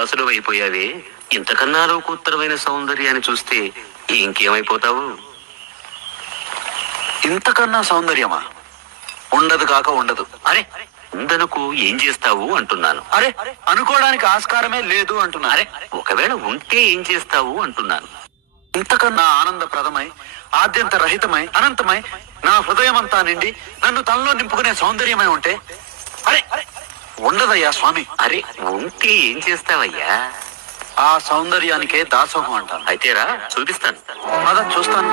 అసలు అయిపోయావే. ఇంతకన్నా లోకోత్తరమైన సౌందర్యాన్ని చూస్తే ఇంకేమైపోతావు? ఇంతకన్నా సౌందర్యమా? ఉండదు కాక ఉండదు. అరే, ఉందనుకో ఏం చేస్తావు అంటున్నాను. అరే, అనుకోవడానికి ఆస్కారమే లేదు అంటున్నా. అరే, ఒకవేళ ఉంటే ఏం చేస్తావు అంటున్నాను. ఇంతకన్నా ఆనందప్రదమై, ఆద్యంత రహితమై, అనంతమై, నా హృదయమంతా నిండి నన్ను తనలో నింపుకునే సౌందర్యమై ఉంటే అరే ఉండదయ్యా స్వామి. అరే, ఉంటే ఏం చేస్తావయ్యా? ఆ సౌందర్యానికే దాసోహం అంటాను. అయితేరా చూపిస్తాను. చూస్తాను.